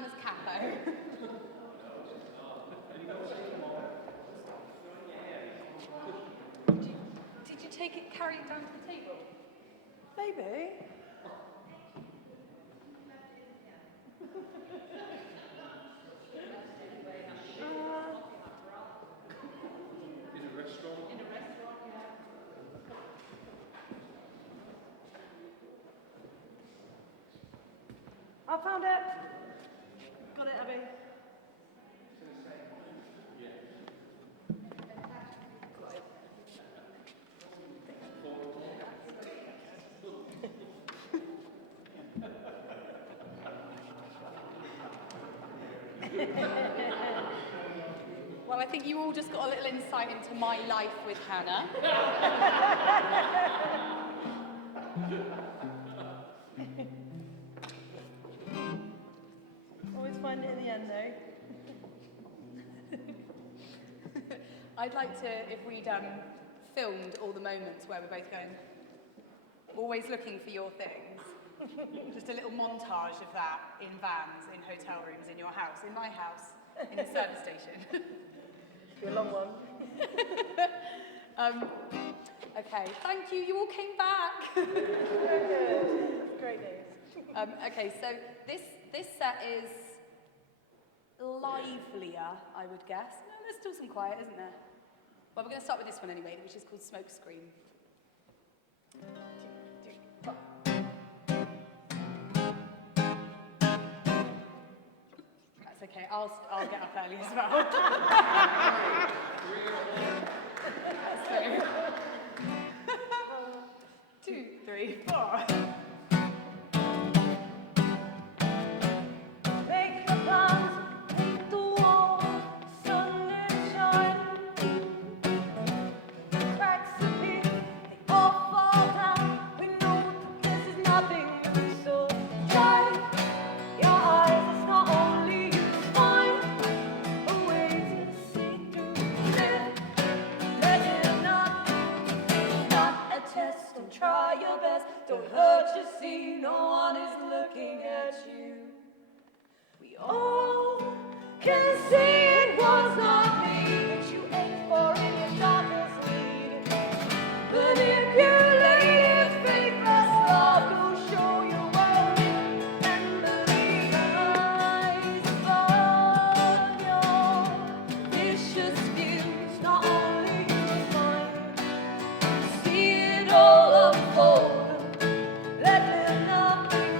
Hannah's cat, though. Did you carry it down to the table? Maybe. In a restaurant? In a restaurant, yeah. I found it. Got it, Abby. Well, I think you all just got a little insight into my life with Hannah. Always find it in the end, though. I'd like to, if we'd filmed all the moments where we're both going, always looking for your things. Just a little montage of that in vans, in hotel rooms, in your house, in my house, in the service station. You're a long one. Okay, thank you. You all came back. Very good. That's great news. Okay, so this set is livelier, I would guess. No, there's still some quiet, isn't there? Well, we're going to start with this one anyway, which is called Smokescreen. That's okay. I'll get up early as well. So, 2, 3, 4. Make your plans, paint the wall, sun and shine. Cracks appear, they all fall down. We know that this is nothing new, so dry your eyes. It's not only you, find a way to see through this. Let it not a test, don't try your best. Don't hurt your see, no one is looking at you. We all can see it was not me that you aimed for in your darkest need. Manipulated, faithless love, go show your world and believe the lies above your vicious views. Not only you mine, see it all unfold. Let them nothing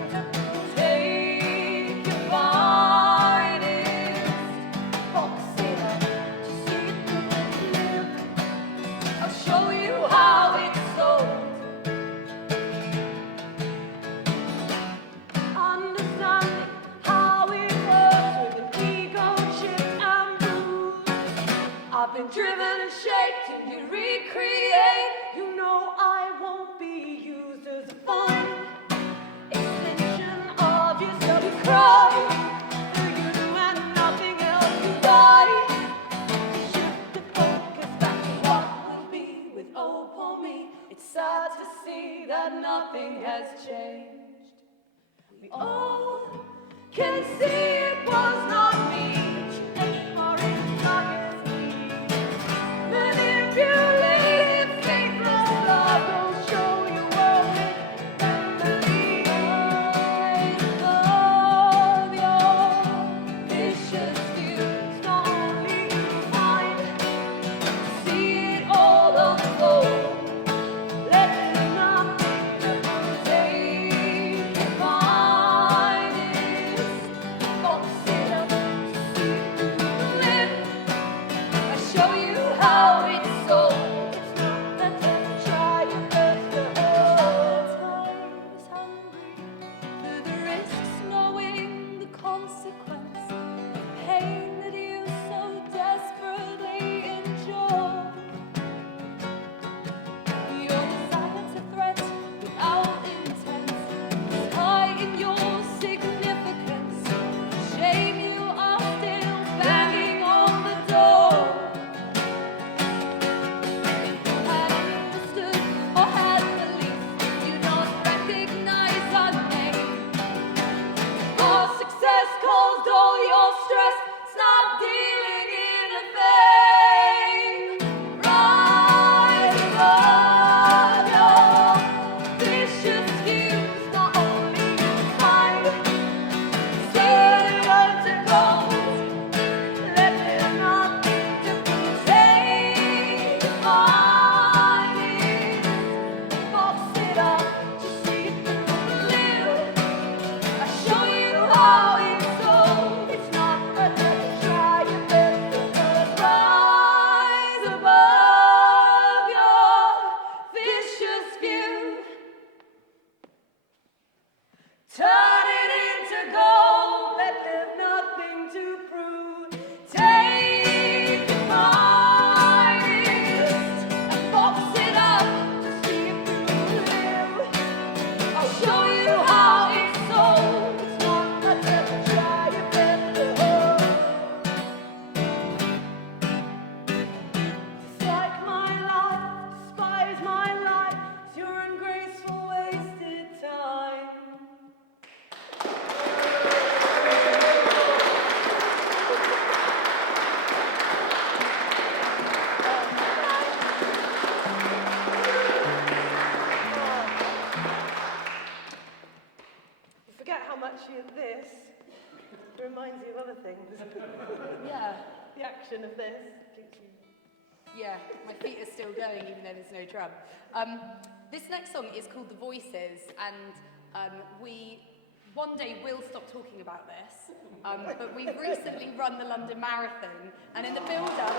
take your finest. Focusing to see it through the live. I'll show you how it's sold. Understanding how it works with an ego chipped and bruised. I've been driven and shaped and you recreate. You know I won't be used as a fun extension of yourself. You cry for you and nothing else. You lie to shift the focus back to what will be with oh poor me. It's sad to see that nothing has changed. We all can see it was not me that you aimed for in the darkest need. Manipulated, faithless love will show you world and believe. Eyes of your vicious views, not only you find, see it all unfold. Let nothing take your finest. stress, stop dealing in the fame. Rise above your vicious views, not only mine. Silver to gold, let there not be to take mine. Box it up to see it through. I show you how it's sold. It's not a little try, you better rise above your vicious view. Turn it into gold, let there's nothing to prove. Take the finest and box it up to see it through. I'll show you how it's sold. It's not a devil try, you better hold. Dislike my life, despise my life. It's your ungraceful, wasted time. You forget how much this reminds you of other things. Yeah, The action of this keeps you. yeah, my feet are still going even though there's no drum. This next song is called The Voices, and we one day will stop talking about this, but we've recently run the London Marathon, and in the build-up,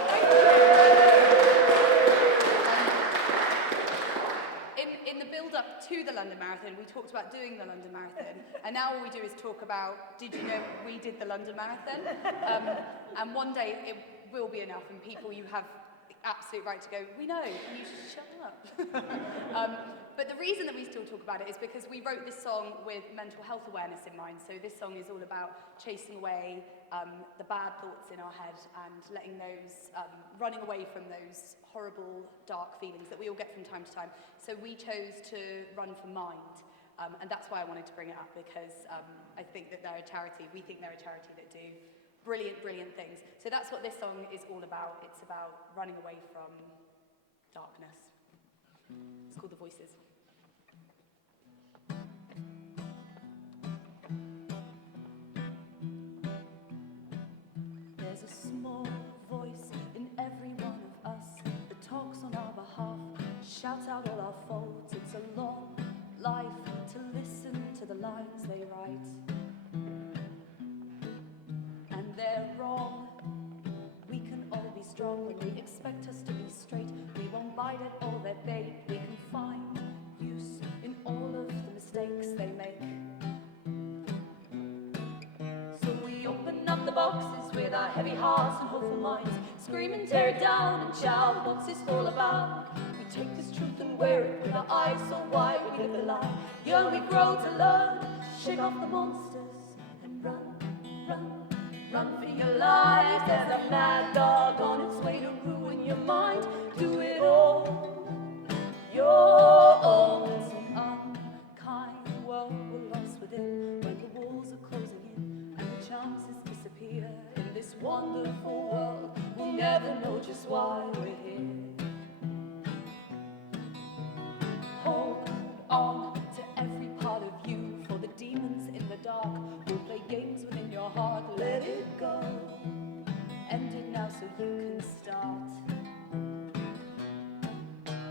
in the build-up to the London Marathon, we talked about doing the London Marathon, and now all we do is talk about, did you know we did the London Marathon? And one day it will be enough, and people, you have the absolute right to go, we know, and you should shut up. But the reason that we still talk about it is because we wrote this song with mental health awareness in mind. So this song is all about chasing away the bad thoughts in our head and letting those, running away from those horrible, dark feelings that we all get from time to time. So we chose to run for Mind. And that's why I wanted to bring it up, because I think that they're a charity. We think they're a charity that do brilliant, brilliant things. So that's what this song is all about. It's about running away from darkness. It's called The Voices. There's a small voice in every one of us that talks on our behalf, shouts out all our faults. It's a long life to listen to the lines they write. And they're wrong. We can all be strong when they expect us to be straight. We won't bite at all their bait. We can find use in all of the mistakes they make. So we open up the boxes with our heavy hearts and hopeful minds, scream and tear it down and shout, what's this all about? We take this truth and wear it with our eyes so wide, we live the lie. Young we grow to learn, shake off the monsters and run, run, run for your lives. There's a mad dog on its way to ruin your mind. Do it all your own. It's an unkind world we're lost within when the walls are closing in and the chances disappear. In this wonderful world, we'll never know just why we're here. Hold on to every part of you, for the demons in the dark will play games within your heart. Let it go. End it now so you can start.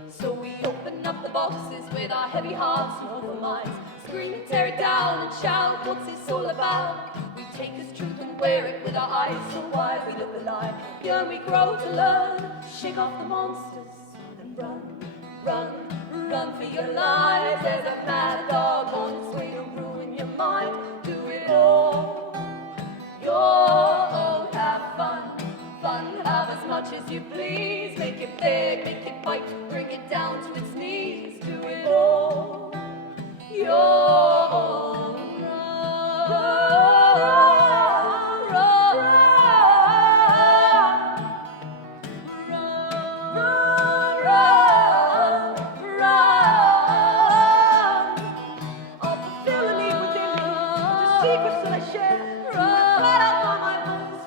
So we open up the boxes with our heavy hearts and hopeful minds, scream and tear it down and shout, what's this all about? We take this truth and wear it with our eyes so wide, we live the lie. Young we grow to learn, shake off the monsters and run, run, run for your lives. There's a mad dog on its way to ruin your mind. Do it all your own. Have fun, fun, have as much as you please. Make it big, make it bite, bring it down to its knees. Do it all your own. Run, run, run, run, run. All the villainy within me, the secrets that I share, right out on my bones.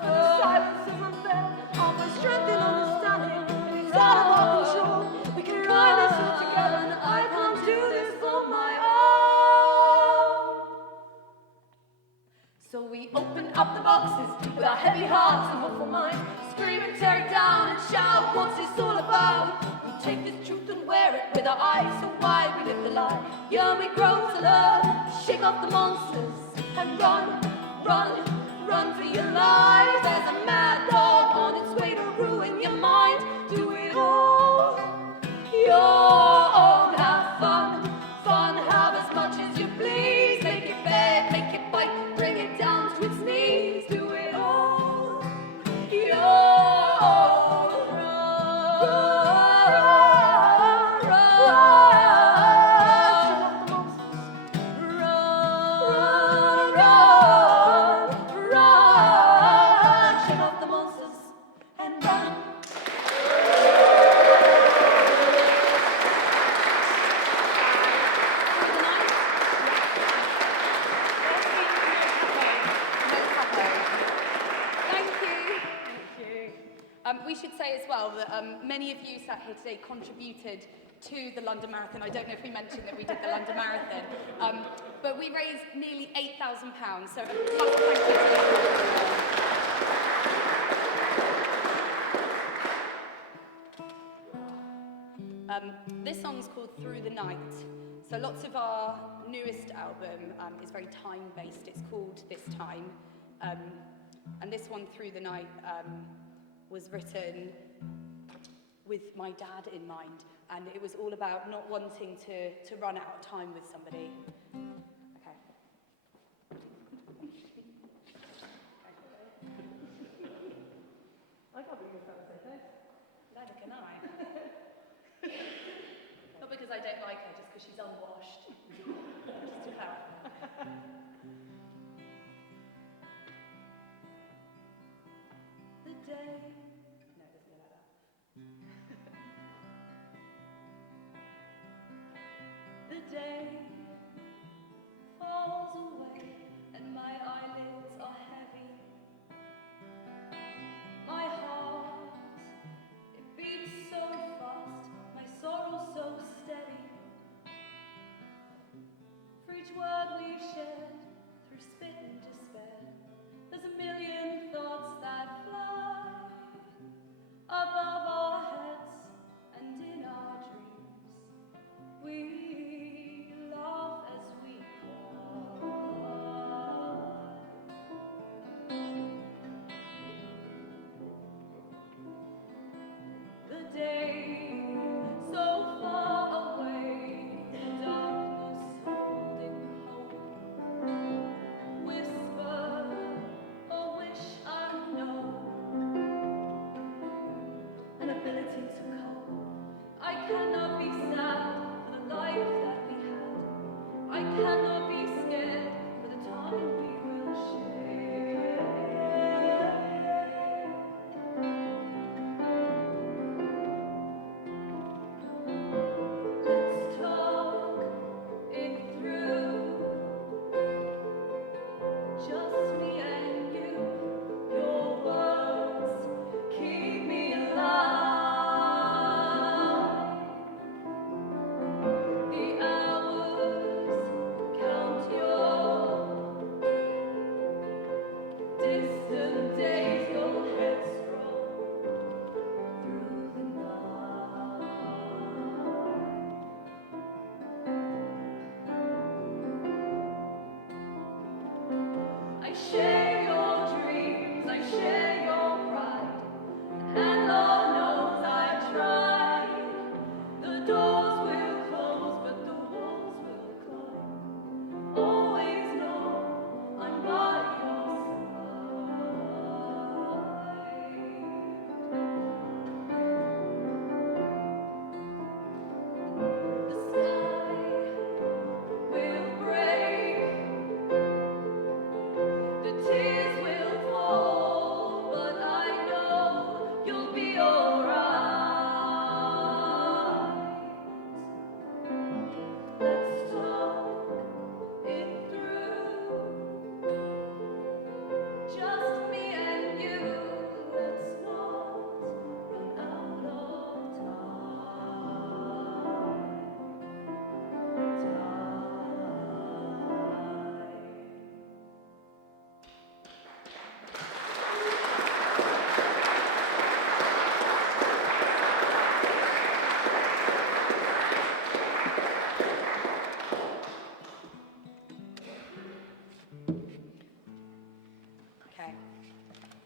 our heavy hearts and hopeful minds. Scream and tear it down and shout, what's this all about? We take this truth and wear it with our eyes so wide we live the lie. Young we grow to learn, shake off the monsters and run, run, run for your lives. There's a mad dog on its way to ruin your mind. Do it all your own. Have fun, fun, have as much as you please. Make it beg, make it bite, bring it down to its knees. Do it all your own. Run, shake off the monsters and run. Thank you. We should say as well that many of you sat here today contributed to the London Marathon. I don't know if we mentioned that we did the London Marathon, but we raised nearly £8,000. So a massive thank you to this song's called Through the Night. So lots of our newest album is very time-based. It's called This Time. And this one, Through the Night, was written with my dad in mind. And it was all about not wanting to run out of time with somebody. Okay. I can't believe that was okay. Neither can I. Not because I don't like her, just because she's unwashed. Just to clarify. The day No, it doesn't go like that. The day falls away and my eyelids are heavy. My heart, it beats so fast, my sorrow so steady. For each word we've shared through spit and despair, there's a million thoughts that fly above our heads and in our dreams. We laugh as we cry. The day so far away, the darkness holding hope. Whisper or wish I know an ability to cope. I cannot be sad for the life that we had. I cannot be scared for the time we will share.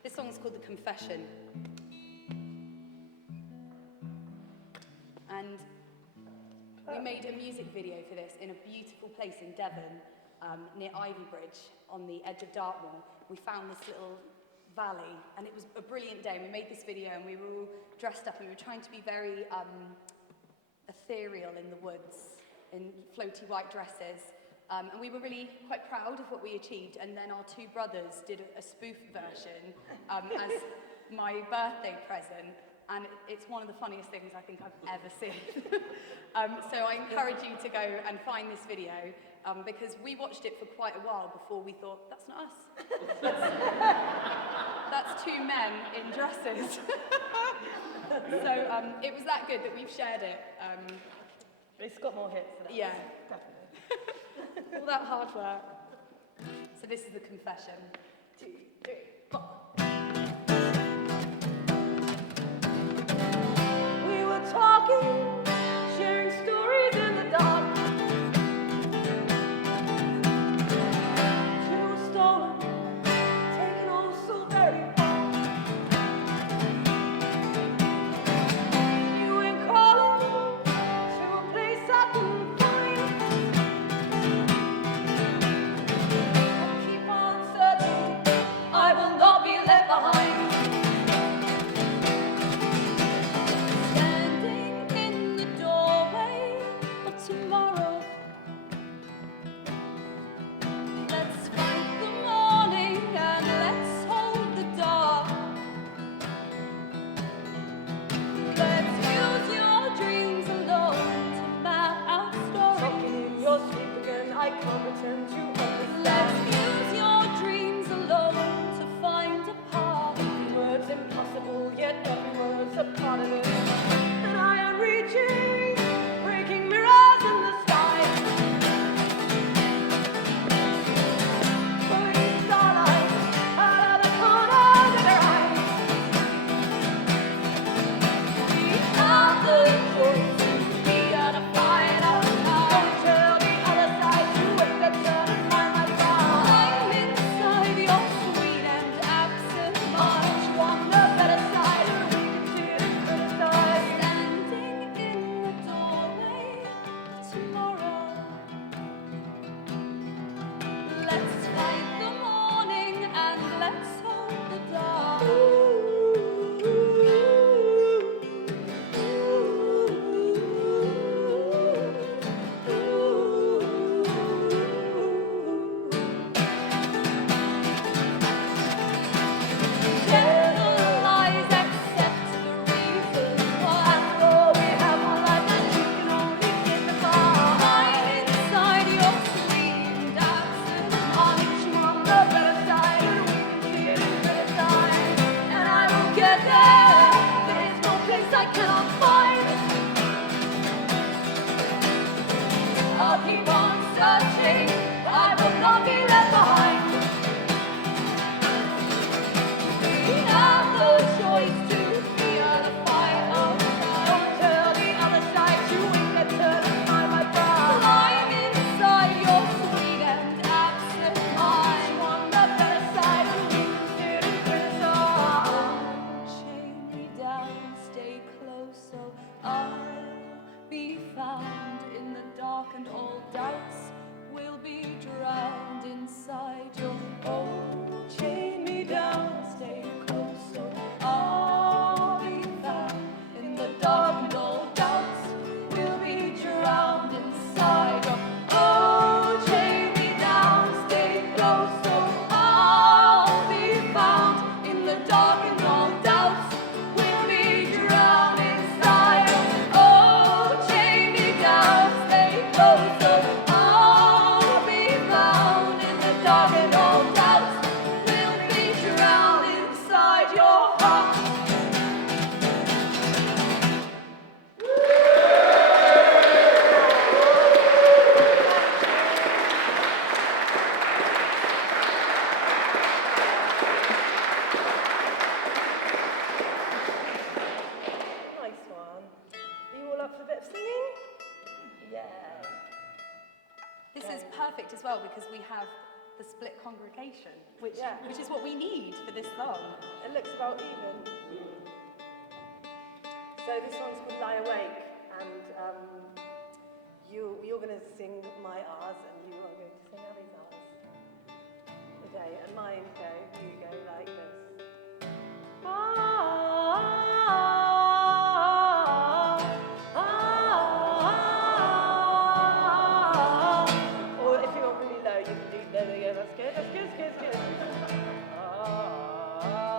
This song's called The Confession. And we made a music video for this in a beautiful place in Devon, near Ivy Bridge, on the edge of Dartmoor. We found this little valley, and it was a brilliant day. And we made this video, and we were all dressed up, and we were trying to be very ethereal in the woods, in floaty white dresses. And we were really quite proud of what we achieved. And then our two brothers did a spoof version as my birthday present. And it's one of the funniest things I think I've ever seen. So I encourage you to go and find this video, because we watched it for quite a while before we thought, that's not us. That's two men in dresses. So it was that good that we've shared it. It's got more hits than that. Yeah. Definitely. All that hard work. So this is The Confession. 2, 3, 4. We were talking, sharing stories in the dark. Two stolen, taken oh so very far. You went crawling to a place I couldn't find. I'll keep on searching, I will not be left behind. Standing in the doorway of tomorrow. Let's fight the morning and let's hold the dark. Let's use your dreams alone to map out stories. Talking in your sleep again, I can't pretend to understand. Let's use your dreams alone to find a path. Every word's impossible, yet every word's a part of it. And I am reaching, breaking mirrors in the sky. Pulling starlight out of the corners of their eyes. We have the choice to be on a fight out loud. Don't tell the other side to wait their turn and find my ground. I'm inside your sweet and absent mind. You on the better side, and we can sit and criticize. Standing in the doorway tomorrow. Let's fight the morning and let's hold the dark. Tell the lies, accept the reasons why. Oh, we have one life and you can only get the bar. I'm inside your sweet and absent mind. You on the better side, and we can sit and criticize. And I will get there. There's no place I cannot find. I'll keep on searching. I will not be left behind. We have the choice to be on a fight outside. Don't tell the other side to wait their turn and find my brow. I'm inside your sweet and absent mind. You on the better side, and we can sit and criticize. Chain me down, stay close, so I'll be found in the dark, and all doubts will be drowned inside your own. Chain me down, stay close, so I'll be found in the dark, and all doubts will be drowned inside your own. Chain me down, stay close, so I'll be found in the dark, and all doubts will be drowned inside. Oh, chain me down, stay close, so I'll be found in the dark, and all doubts will be drowned inside your heart. Nice one. Are you all up for a bit of singing? Yeah. This is perfect as well because we have the split congregation, which Yeah. is what we need for this song. It looks about even. So this one's called Lie Awake, and you're going to sing my R's, and you are going to sing Abby's R's. Okay, and mine you go like this. Or if you're really low, you can do there we go. That's good.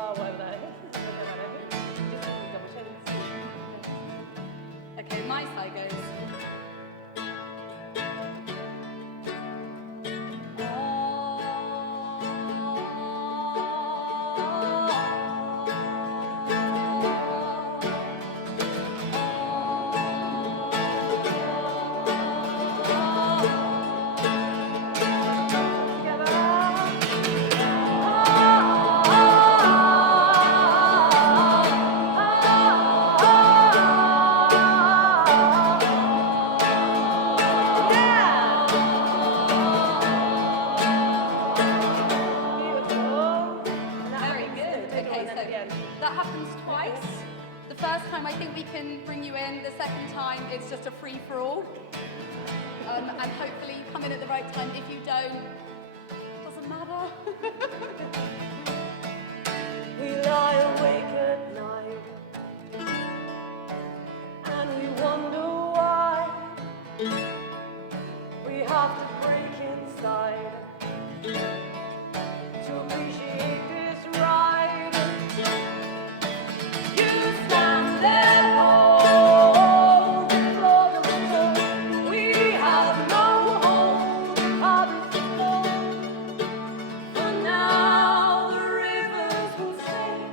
Whatever that is. Just double check. Okay, my side goes. That happens twice. The first time I think we can bring you in, the second time it's just a free-for-all. And hopefully you come in at the right time. If you don't, doesn't matter. We lie awake at night and we wonder why we have to break inside to appreciate this ride. You stand there holding for the floor. We have no hold of the floor. For now the rivers will take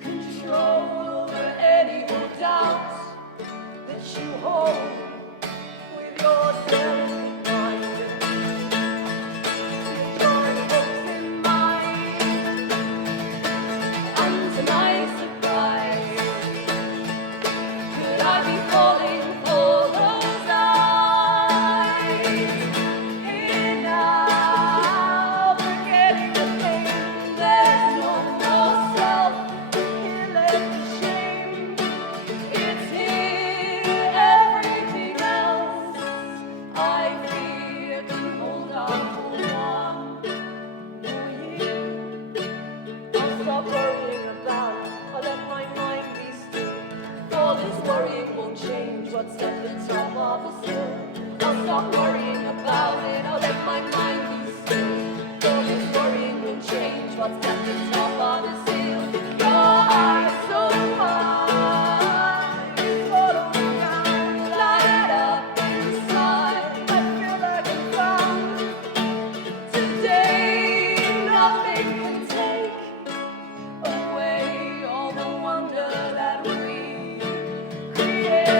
control over any doubts that you hold with your delicate mind. Join hopes in mind, and to my surprise, could I be falling for those eyes? And now, forgetting the pain, there's no more self, here left the shame. It's here, everything else I fear can hold on for one more year. I'll stop worrying about it, I'll let my mind be still. All this worrying won't change what's at the top of the hill. I'll stop worrying about it, I'll let my mind be still. All this worrying won't change what's at the top of the hill. Your eyes so wide, follow me down, light up inside. I feel like I'm found. Today nothing can take away all the wonder that we create.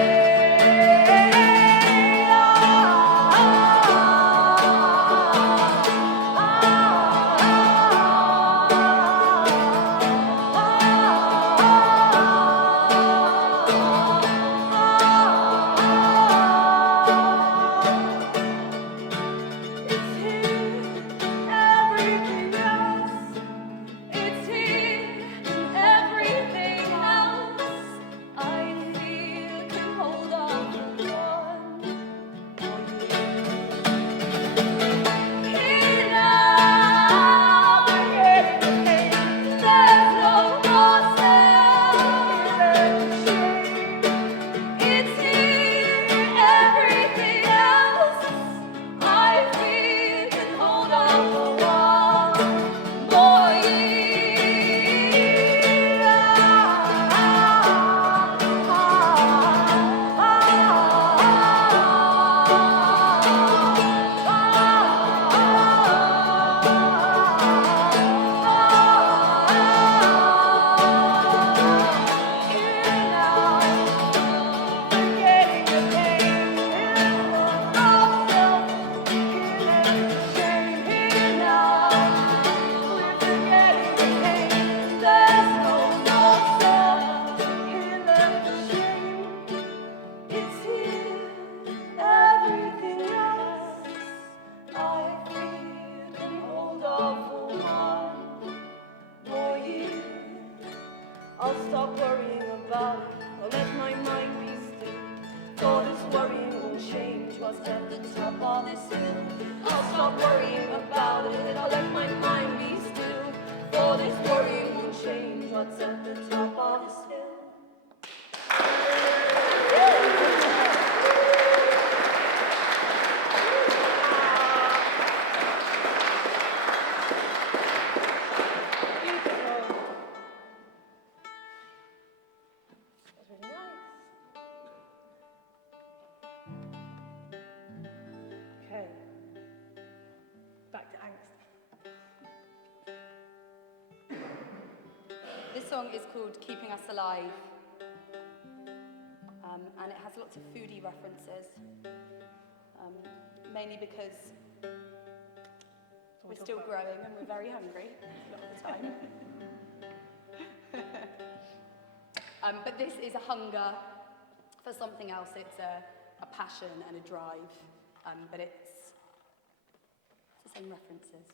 I'll stop worrying about it. I'll let my mind be still. For this worrying won't change what's at the top of this hill. I'll stop worrying about it. I'll let my mind be still. For this worrying won't change what's at the top of this hill. This song is called Keeping Us Alive, and it has lots of foodie references, mainly because we're still growing and we're very hungry a lot of the time. But this is a hunger for something else. It's a passion and a drive, but it's the same references.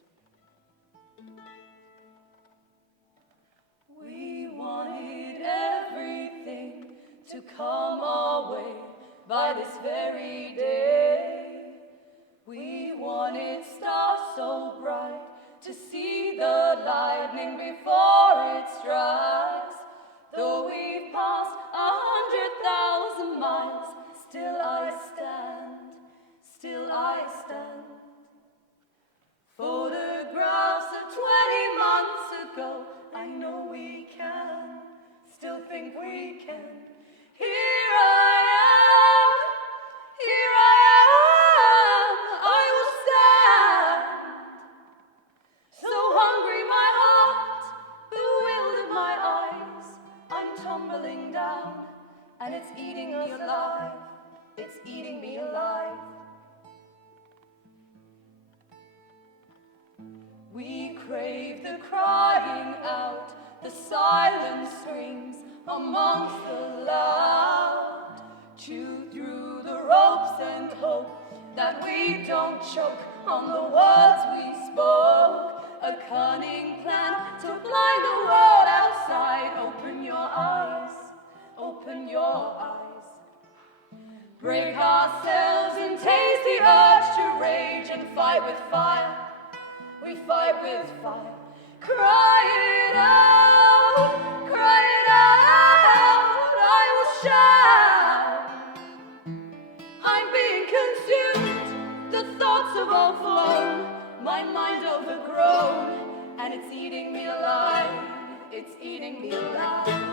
We wanted everything to come our way by this very day. We wanted stars so bright to see the lightning before it strikes. Though we've passed 100,000 miles, still I stand, still I stand. Photographs of 20 months ago, I know we can, still think we can. Here I will stand. So hungry my heart, bewildered my eyes. I'm tumbling down, and it's eating me alive. It's eating me alive. We crave the crying out, the silent screams amongst the loud. Chew through the ropes and hope that we don't choke on the words we spoke. A cunning plan to blind the world outside. Open your eyes, open your eyes. Break ourselves and taste the urge to rage and fight with fire. We fight with fire. Cry it out, I will shout. I'm being consumed, the thoughts have overflown, my mind overgrown, and it's eating me alive, it's eating me alive.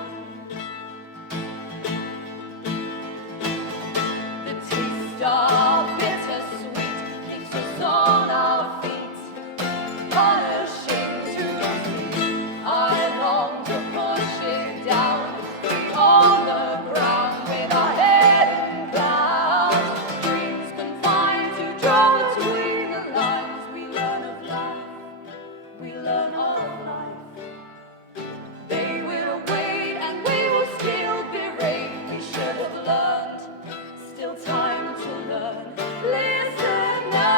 The taste of bittersweet keeps us on our feet. Unashamed to see, I long to push it down, be on the ground with our head in clouds. Dreams confined to draw between the lines. We learn of life, we learn of life. They will wait and we will still berate. We should have learned, still time to learn. Listen now.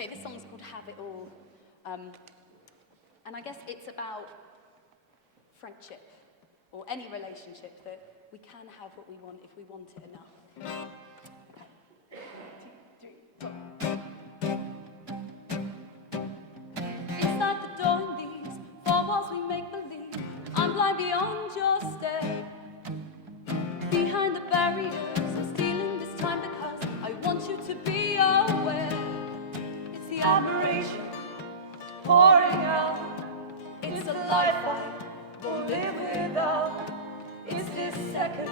Okay, this song's called Have It All. And I guess it's about friendship, or any relationship, that we can have what we want if we want it enough. Inside the door in these four walls we make believe I'm blind beyond your stare. Behind the barriers I'm stealing this time because I want you to be aware. It's the aberration pouring out. It's a life I won't live without. It's this second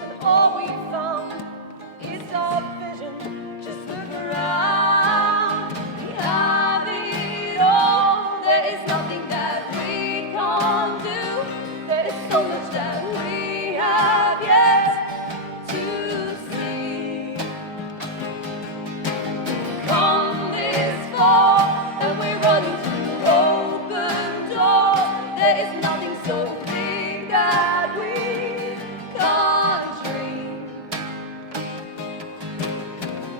and all we found is our vision. Just look around. We have it all. There is nothing that we can't do. There is so much that we have yet to see. Come this far and we're running through open doors. There is nothing so big that we can't dream.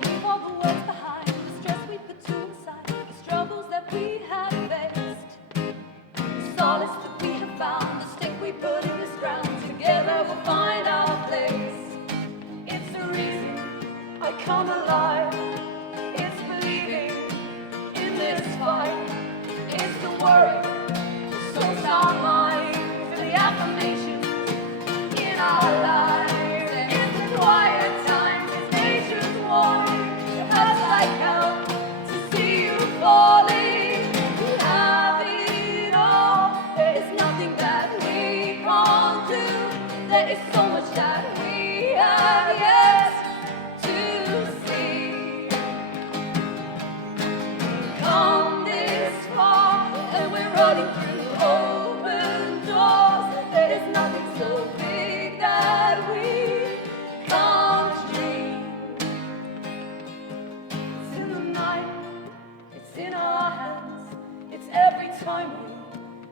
Leave all the words behind, the stress we put to inside, the struggles that we have faced, the solace that we have found, the stake we put in this ground. Together we'll find our place. It's the reason I come alive. It's believing in this fight. It's the worry that soaks our minds, and the affirmations in our lives. It's the quiet times, it's nature's warning. It hurts like hell to see you falling. We have it all. There is nothing that we can't do. There is so much that we have yet to see. Come this far and we're running through open doors. There is nothing so big that we can't dream. It's in the night, it's in our hands. It's every time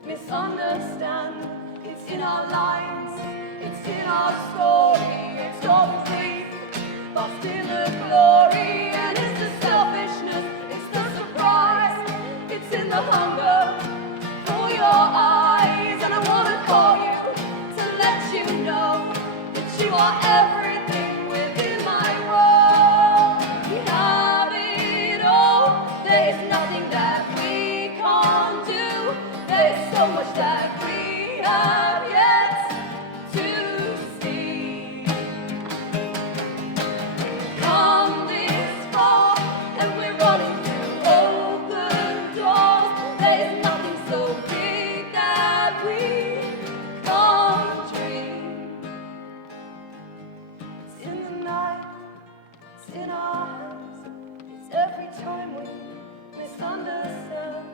we misunderstand. It's in our lines, it's in our story. It's all the grief, lost in the glory. And it's the selfishness, it's the surprise. It's in the hunger for your eyes. And I wanna call you to let you know that you are everything within my world. We have it all. There is nothing that we can't do. There is so much that we have yet to see. Come this far and we're running through open doors. There is nothing so big that we can't dream. It's in the night, it's in our hands. It's every time we misunderstand.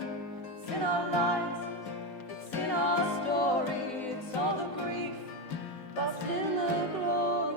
It's in our lives, it's in our story. It's all the grief, lost in the glory.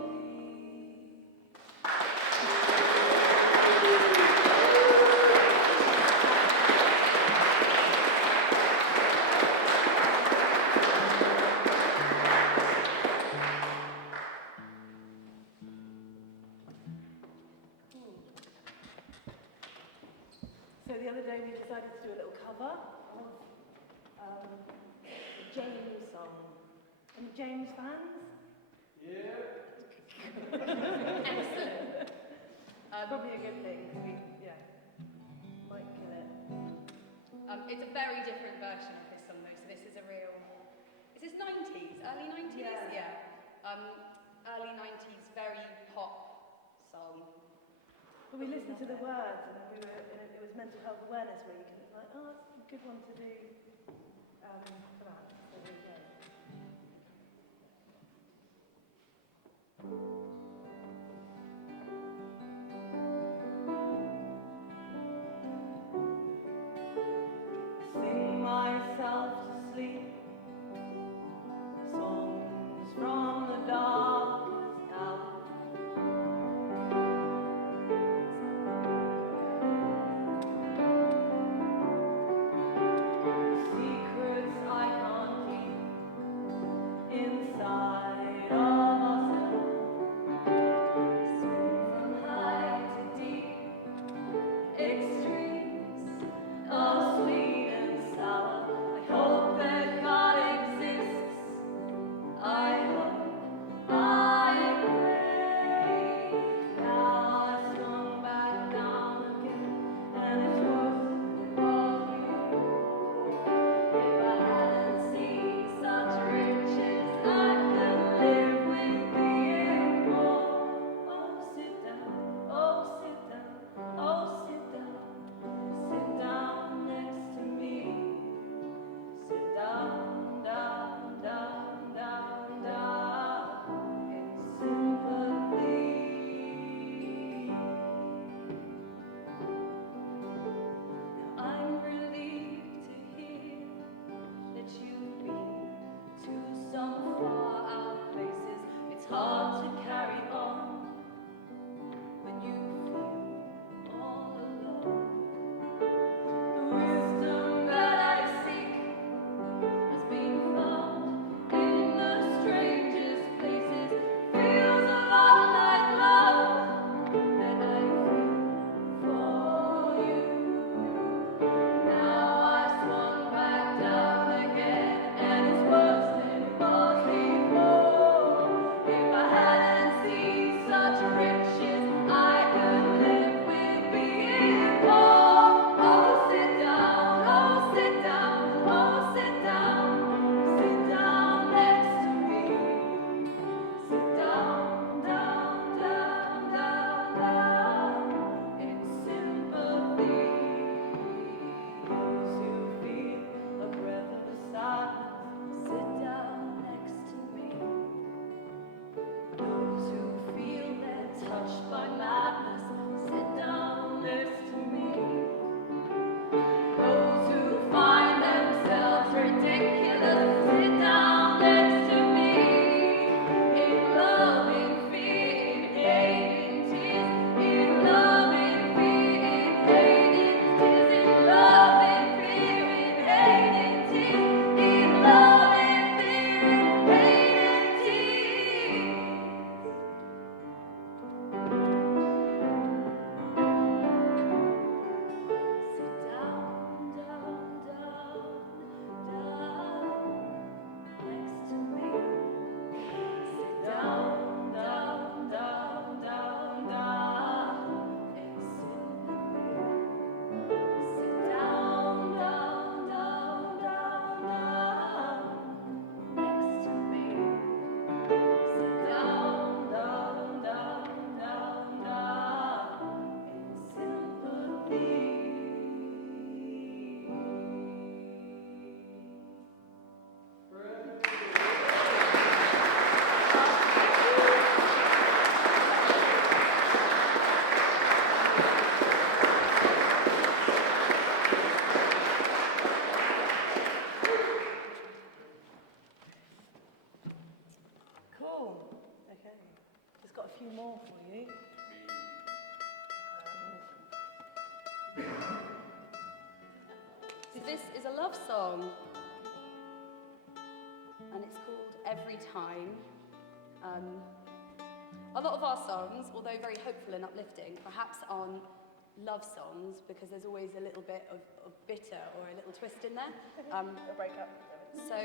So the other day we decided to do a little cover of the James song. Any James fans? Excellent. Probably a good thing, 'cause we, might kill it. It's a very different version of this song though, so this is a real... Is this 90s? Early 90s? Yeah. Early 90s, very pop song. But we listened to the words, and it was Mental Health Awareness Week, and it's like, oh, it's a good one to do for that. So there you go. Sing myself to sleep, songs from the darkest hour. Secrets I can't keep, Cool. Okay. Just got a few more for you. So this is a love song, and it's called Every Time. A lot of our songs, although very hopeful and uplifting, perhaps aren't love songs because there's always a little bit of bitter or a little twist in there. A breakup. So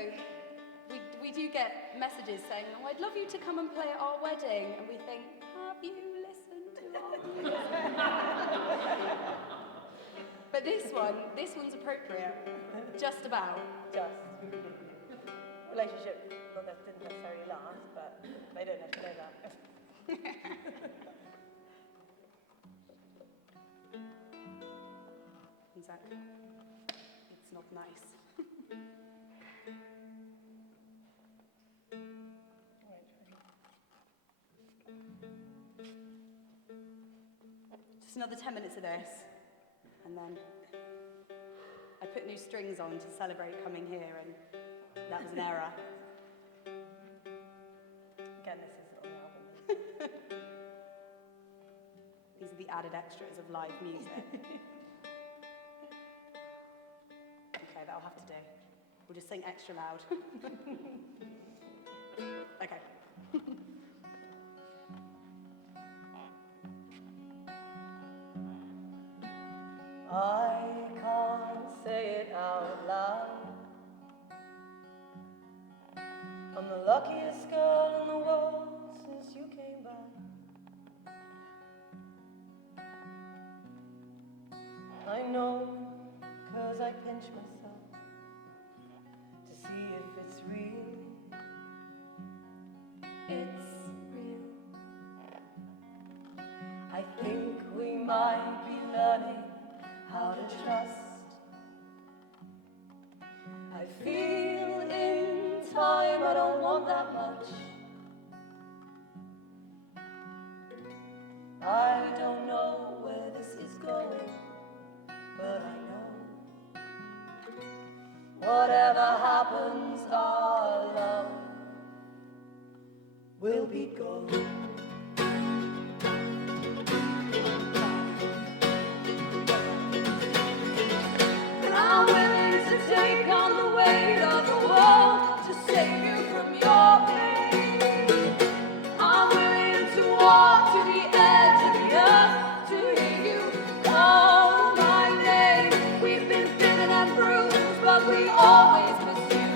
we do get messages saying, oh, I'd love you to come and play at our wedding. And we think, have you listened to our music? But this one's appropriate. Just about. Just. Relationship didn't necessarily last, but they don't have to know that. Exactly. It's not nice. Just another 10 minutes of this, and then I put new strings on to celebrate coming here, and that was an error. Again, this is on the album. These are the added extras of live music. Okay, that'll have to do. We'll just sing extra loud. Okay. I can't say it out loud. I'm the luckiest girl in the world since you came back. I know, 'cause I pinch myself to see if it's real. It's real. I think we might be learning how to trust. I feel in time I don't want that much. I don't know where this is going, but I know whatever happens, our love will be gold. I'm willing to take on the weight of the world to save you from your pain. I'm willing to walk to the edge of the earth to hear you call my name. We've been bitten and bruised, but we always miss you.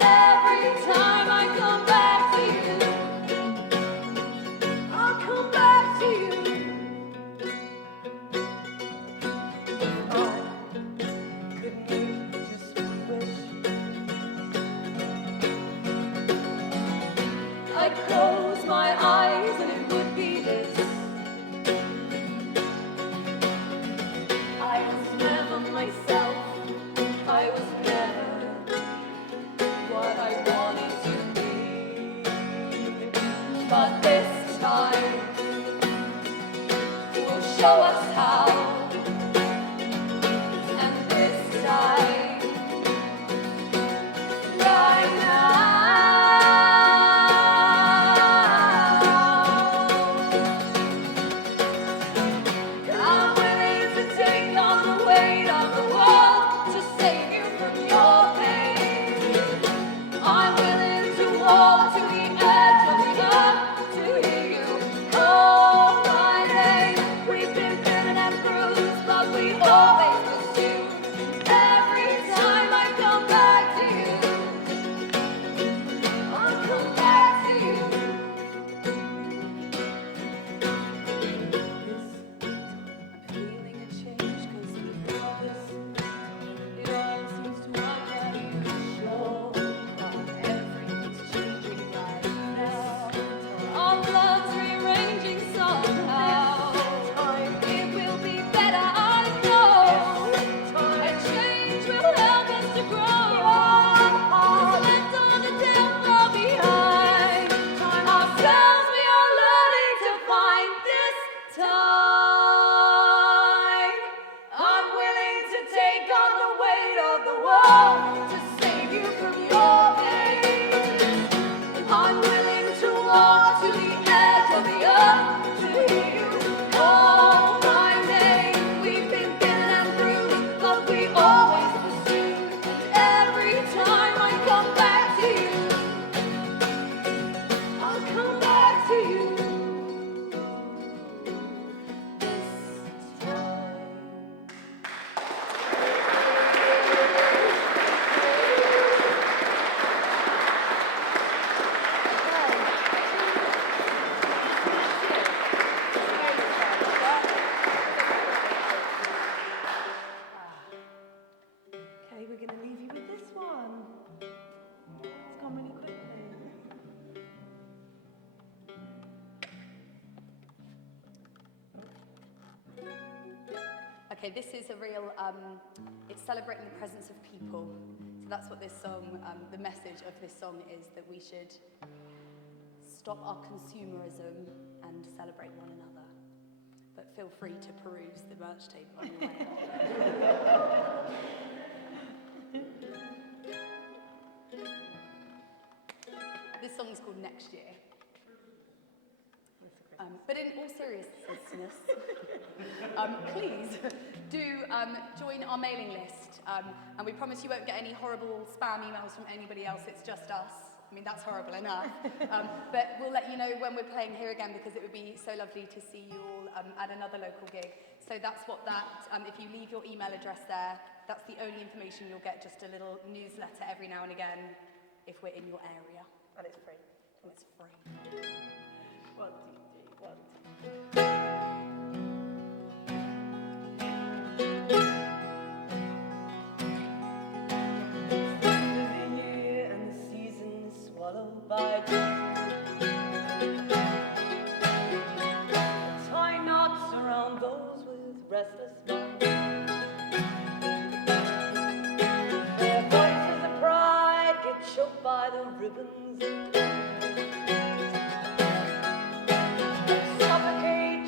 Every time I come back to you, I'll come back to you. I close my eyes and it would be this. I was never myself. I was never what I wanted to be. But this time will show us how. And this time, right now. We've been bitten and far to the edge of the earth to hear you call my name. We've been thin and through, but we always pursue. Every time I come back to you, I'll come back to you. This time. Okay, we're going to leave you with this one. It's gone really quickly. Okay, this is a real, it's celebrating the presence of people. So that's what this song, the message of this song is, that we should stop our consumerism and celebrate one another. But feel free to peruse the merch table on your way. This song is called Next Year. But in all seriousness, please do join our mailing list. And we promise you won't get any horrible spam emails from anybody else, it's just us. I mean, that's horrible enough. But we'll let you know when we're playing here again, because it would be so lovely to see you all at another local gig. So that's what that, if you leave your email address there, that's the only information you'll get, just a little newsletter every now and again if we're in your area. And it's free. And it's free. 1, 2, 3, 1, 2. End of the year and the season swallowed by tie knots around those with restless minds. Their voices of pride get choked by the ribbons. Suffocate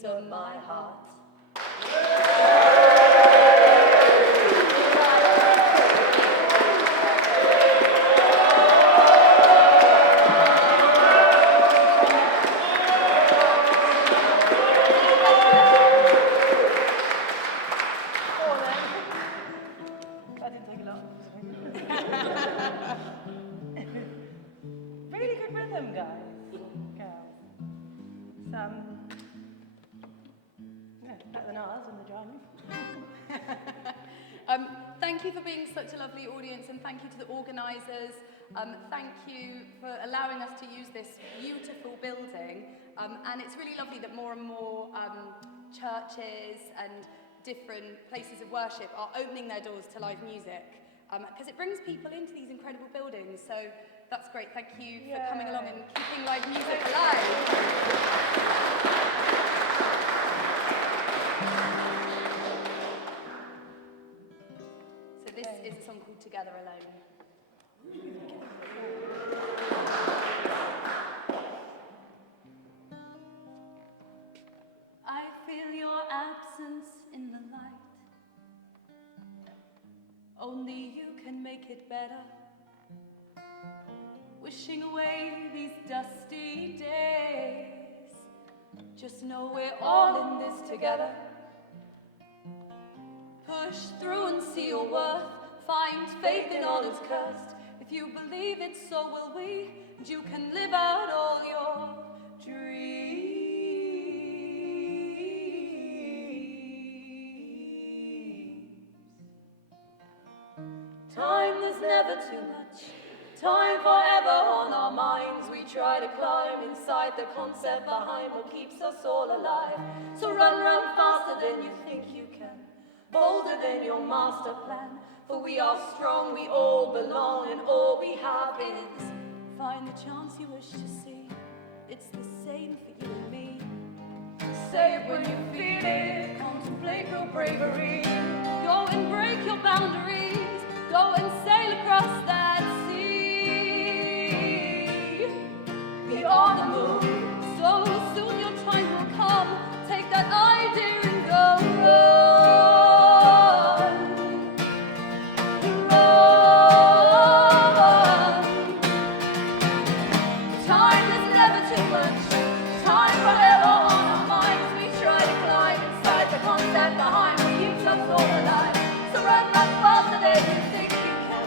peace on my heart. That didn't take a lot. Really good rhythm, guys. Girls. Yeah, better than ours in the drums. Thank you for being such a lovely audience, and thank you to the organisers. Thank you for allowing us to use this beautiful building. And it's really lovely that more and more churches and different places of worship are opening their doors to live music, because it brings people into these incredible buildings. So that's great. Thank you for coming along and keeping live music alive. So this is a song called Together Alone. I feel your absence in the light. Only you can make it better. Wishing away these dusty days. Just know we're all in this together. Push through and see your worth. Find faith in all that's cursed. If you believe it, so will we. And you can live out all your dreams. Time, there's never too much. Time forever on our minds. We try to climb inside the concept behind what keeps us all alive. So run faster than you think you can. Bolder than your master plan. For we are strong, we all belong, and all we have is Find the chance you wish to see. It's the same for you and me. say it when you feel it. Contemplate real bravery. Go and break your boundaries. Go and sail across that sea. Beyond the moon. So soon your time will come. Take that idea and go run. Time is never too much. Time forever on our minds. We try to climb inside the concept behind what keeps us all alive. So run faster than you think you can.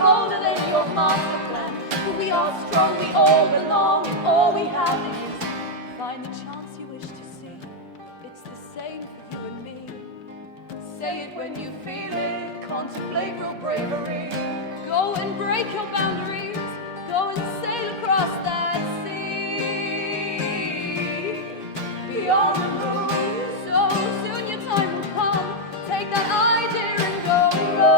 Bolder than your master plan. For we are strong, we all belong, and all we have is Find the chance you wish to see. It's the same for you and me. say it when you feel it. Contemplate real bravery. Go and break your boundaries. Go and sail across that sea. Beyond the moon. So soon your time will come. Take that idea and go run.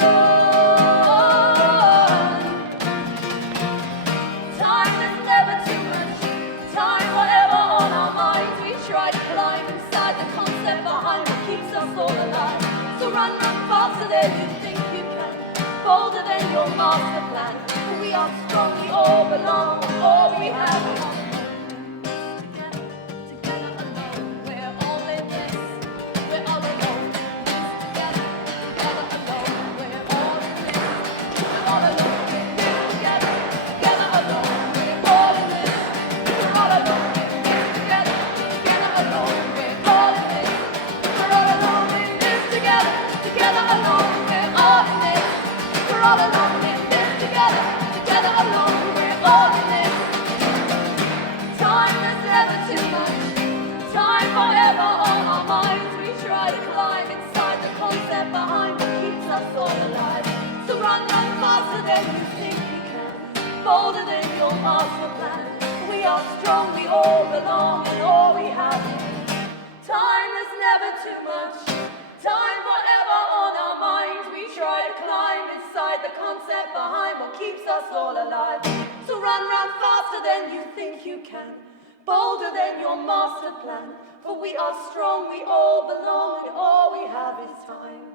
Run. Time is never too much. Time forever on our minds. We try to climb inside the concept behind what keeps us all alive. So run faster than you think you can. Bolder than your master plan. For we are strong, we all belong. All we have is Together, together alone. We're all in this. We're all alone. Together, together alone. We're all in this. We're all alone. In this together, together alone. We're all in this. We're all alone. In this together, together alone. We're all in this. We're all alone. In this together, together alone. We're all in this. We're all alone. In this together, together alone. We're all in this. time is never too much. Time forever on our minds. We try to climb inside the concept behind what keeps us all alive. So run faster than you think you can. Bolder than your master plan. We are strong, we all belong, and all we have is time is never too much. Time forever on our minds. We try to climb inside the concept behind what keeps us all alive. So run faster than you think you can. Bolder than your master plan. For we are strong, we all belong, and all we have is time.